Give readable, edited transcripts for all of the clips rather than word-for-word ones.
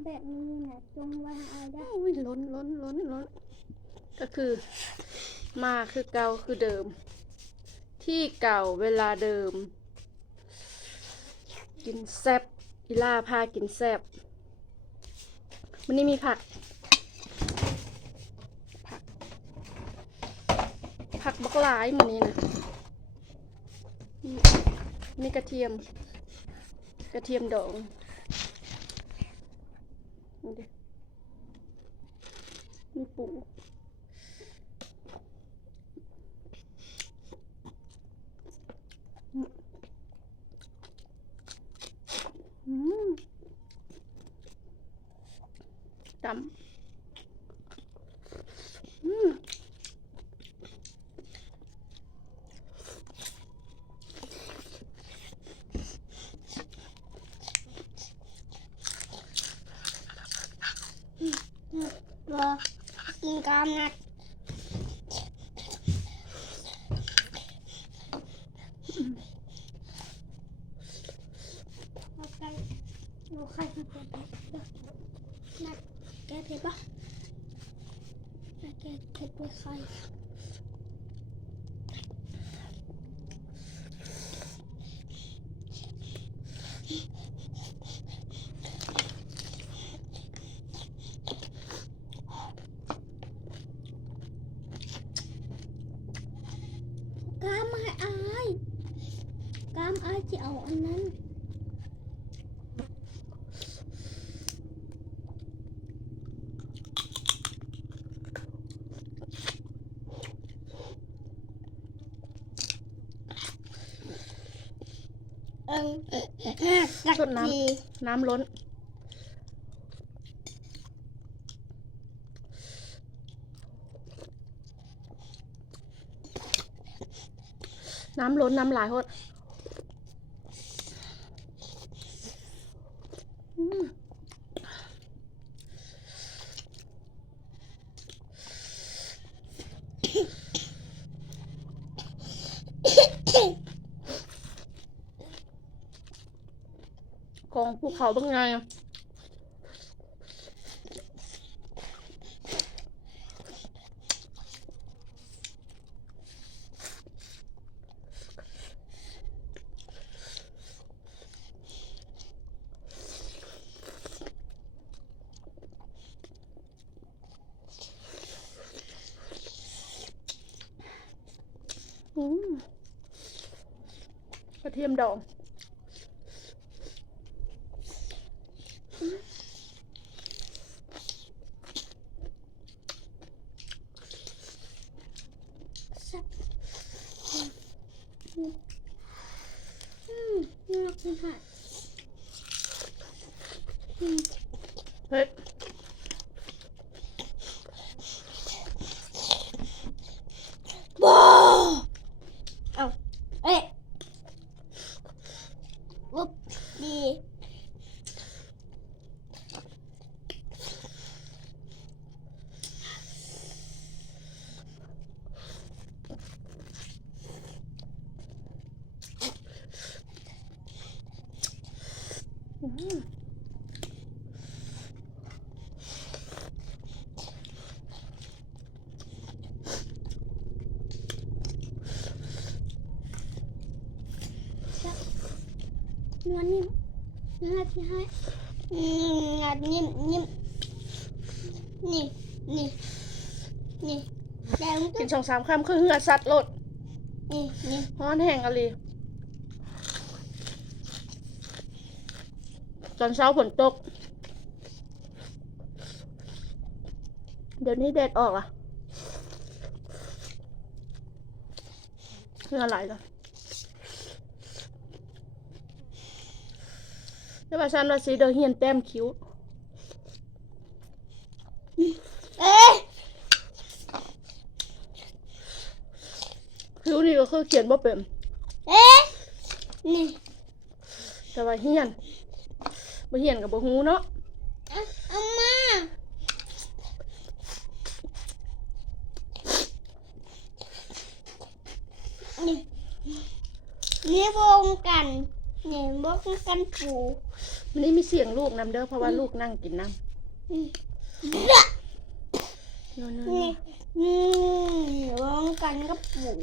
ำแบบนี้นะจงไว้เอาได้ อุ้ยล้นก็คือมาคือเก่าคือเดิม ที่เก่าเวลาเดิม กินแซ่บอีล่าพากินแซ่บวันนี้มีผักบักหลายมื้อนี้นะมีกระเทียมดองนี่ดิมีปูดำรอกินกามนะเราใครมาเปิดนัดแกเผ็ดปะนัดแกเผ็ดไปใครกามมาอายกามอายจะเอาอันนั้นสดน้ำล้นน้ำหลายโหดของภูเขาบางไงกระเทียมดองน่ากินค่ะเฮ้ยบ้าเอาเอ๊ะวุบดีเนื้อนิ่มเนื้อที่ให้งัดนิ่มนี่แดง กิน2-3 คำคือเหือสัตว์โลดนี่ฮ้อนแห้งอะไรตอนเช้าฝนตกเดี๋ยวนี้แดดออกอ่ะเหงื่อไหลเลยแล้วว่าฉันว่าสีเดอเฮียนแต้มคิ้วคิ้วนี่ก็คือเขียนว่าเป็นนี่แต่ว่าเฮียนบ่เฮียนกับบ่ฮู้เนาะเอามานี่วงกันนี่วงกันปู วันนี้มีเสียงลูกนำเด้อเพราะว่าลูกนั่งกินน้ำนอน ร้องกันกับปู่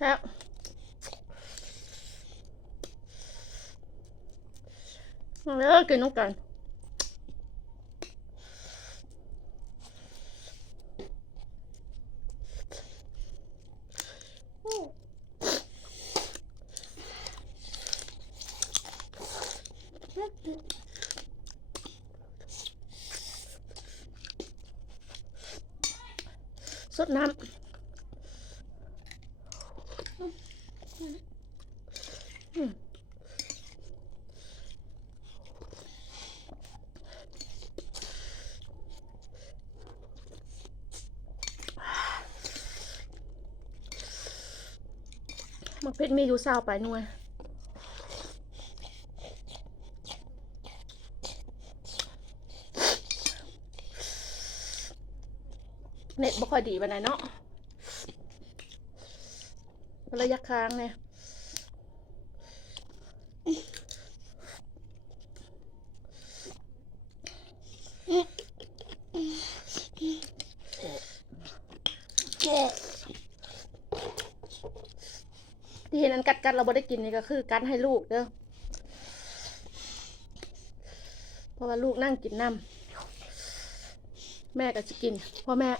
ครับแล้วกินน้ำกันสดน้ำมันเพชรมีอยู่ซาวไปหน่วยเน็ตบ่ค่อยดีปานใดเนาะระยะค้างเนี่ยที่เห็นนั้นกัดเราบ่ได้กินนี่ก็คือกัดให้ลูกเด้อเพราะว่าลูกนั่งกินน้ำแม่ก็จะกินพ่อแม่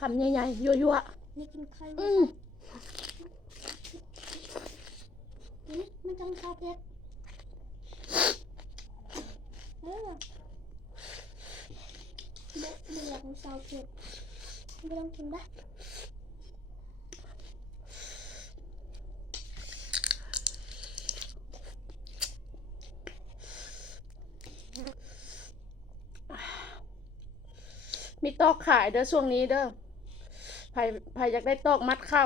คำใหญ่ๆยั่วนี่กินไข่ ๆ นี่มันต้องซาเผ็ดไม่อยากซาเผ็ดไม่ต้องกินได้มีตอกขายเด้อช่วงนี้เด้อไผอยากได้ตอกมัดเข้า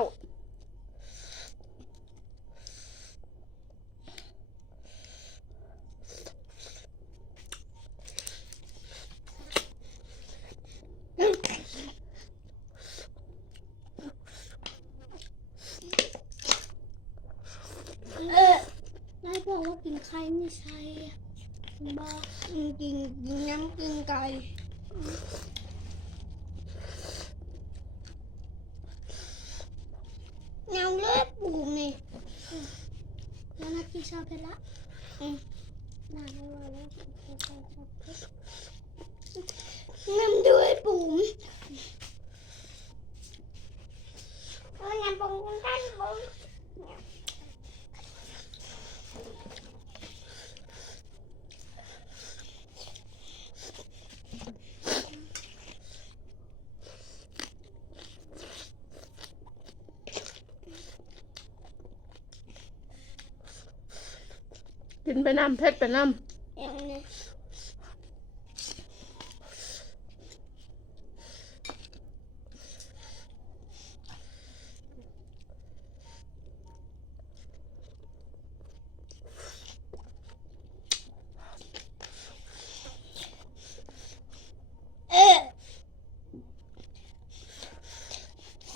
นายบอกว่ากินไข่ไม่ใช่บอกกินน้ำกินไก่แนวเล็บปูนี่แล้วนักกินชาเพชรละน่าไม่ว่าแล้วกินชาเพชรน้ำด้วยปูมน้ำปูมกันปูมกินไปน้ำเพชรไปน้ำ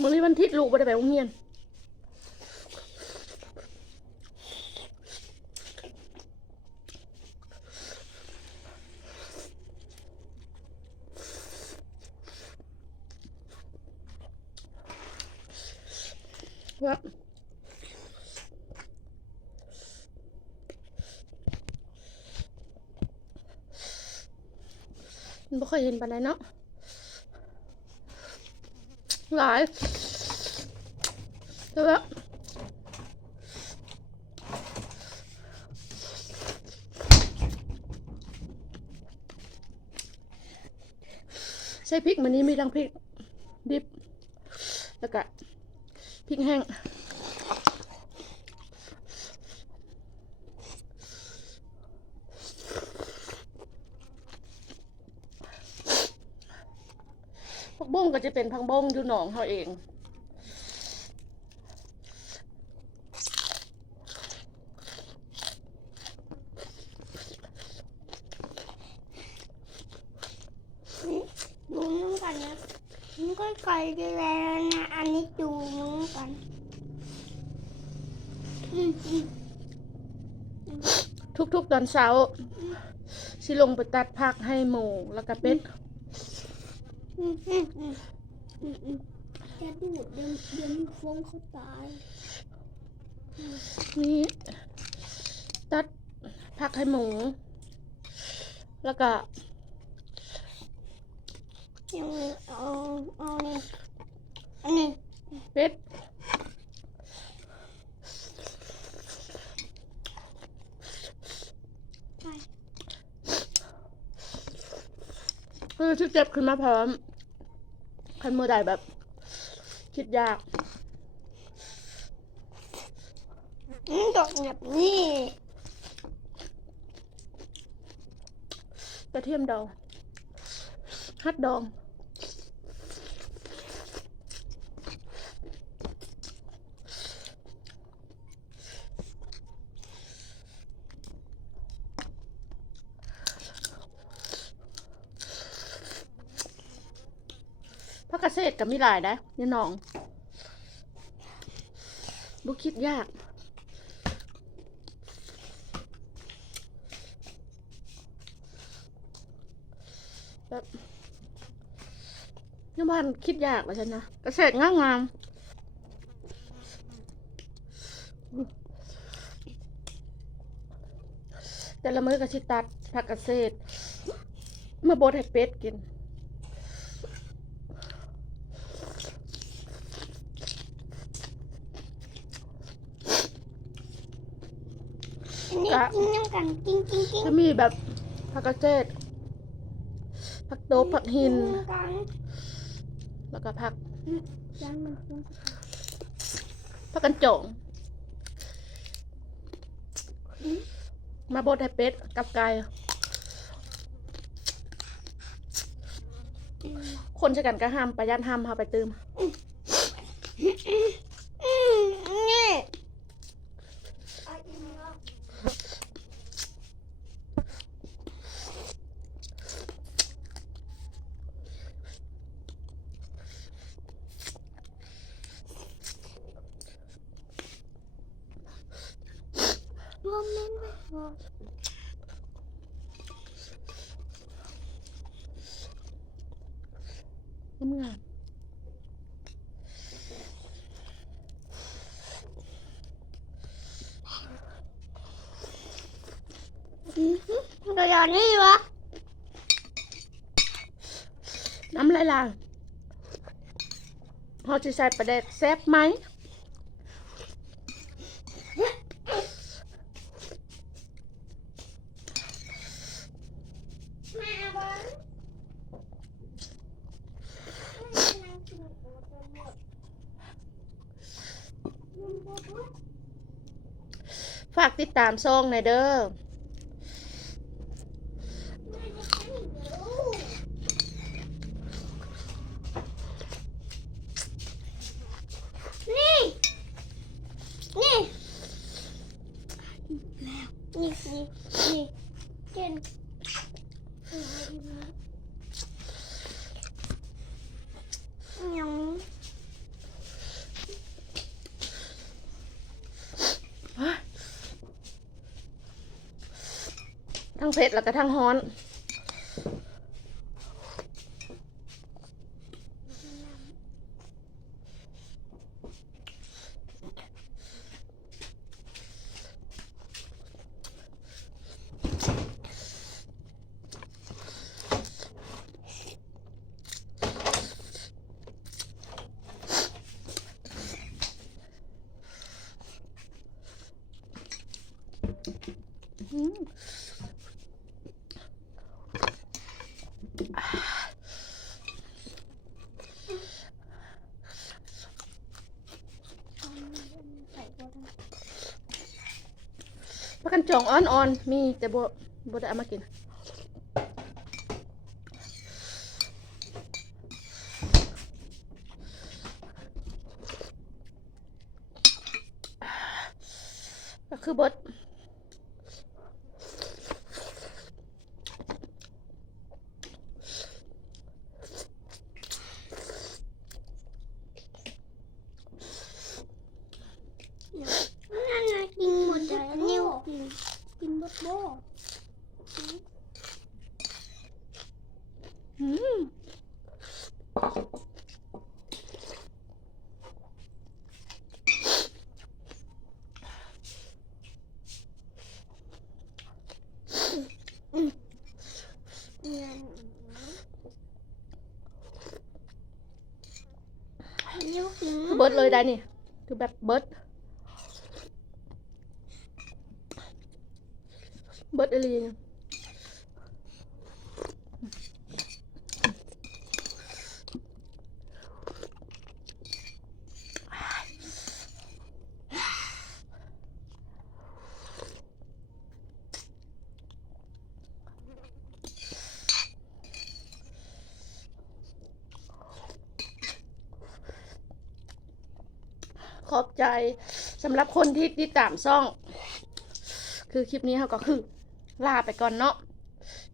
มื้อนี้วันอาทิตย์ลูกบ่ได้ไปโรงเรียนว่ามันบ่ค่อยเห็นปานใดเนาะหลายแต่ว่าใส่พริกมื้อนี้มีทั้งพริกดิบ พริกแห้งผักบุ้งก็จะเป็นผักบุ้งอยู่หนองเขาเองดูน้ำกันนะมันก็ไกลไปแล้วนะอันนี้ดูน้ำกันอืม ทุกๆตอนเช้าสิลงไปตัดผักให้หมูแล้วก็เป็ดจะดูดเดี๋ยวมันฟงเขาตาย นี่ตัดผักให้หมูแล้วก็ ยังเอานี่อันนี้ เป็ดคือที่เจ็บขึ้นมาพร้อมคันมือใดแบบ คิดยาก ดอกแบบนี้ กระเทียมดองฮัดดองผักเกษตรกับมีหลายนะนี่น้องบุคิดยากแบบยังบ้านคิดยากเลยฉันนะเกษตรงามงามแต่ละมื้อก็สิตัดผักเกษตรมาบดให้เป็ดกินอันนี้กินน้ำกันกิน จะมีแบบผักเกษตรผักโตบผักหิน กัน แล้วก็ผัก ยังมันฟง ผักกันโจงมาบดให้เป็ดกับไก่คนจะกันก็ห้ามประหยัดห้ามเอาไปตืม นี่รวมไม่พอ งาม เดี๋ยวนี้วะ น้ำลายเราจะใส่ปลาแดกแซ่บไหมฝากติดตามช่องหน่อยเด้อนี่เก่งยัง ทั้งเผ็ดแล้วก็ทั้งฮ้อน พักกันจองอ่อนๆมีแต่บ่ได้เอามากินก็คือเบิดนั่นไงกินหมดแต่นิ้วกินหมดโบ อืม นิ้วกิน คือเบิดเลยได้นี่คือแบบเบิดอะไรเนี่ย ขอบใจสำหรับคนที่ติดตามซ่อง คือคลิปนี้เขาก็คือลาไปก่อนเนาะ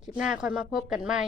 คลิปหน้าค่อยมาพบกันใหม่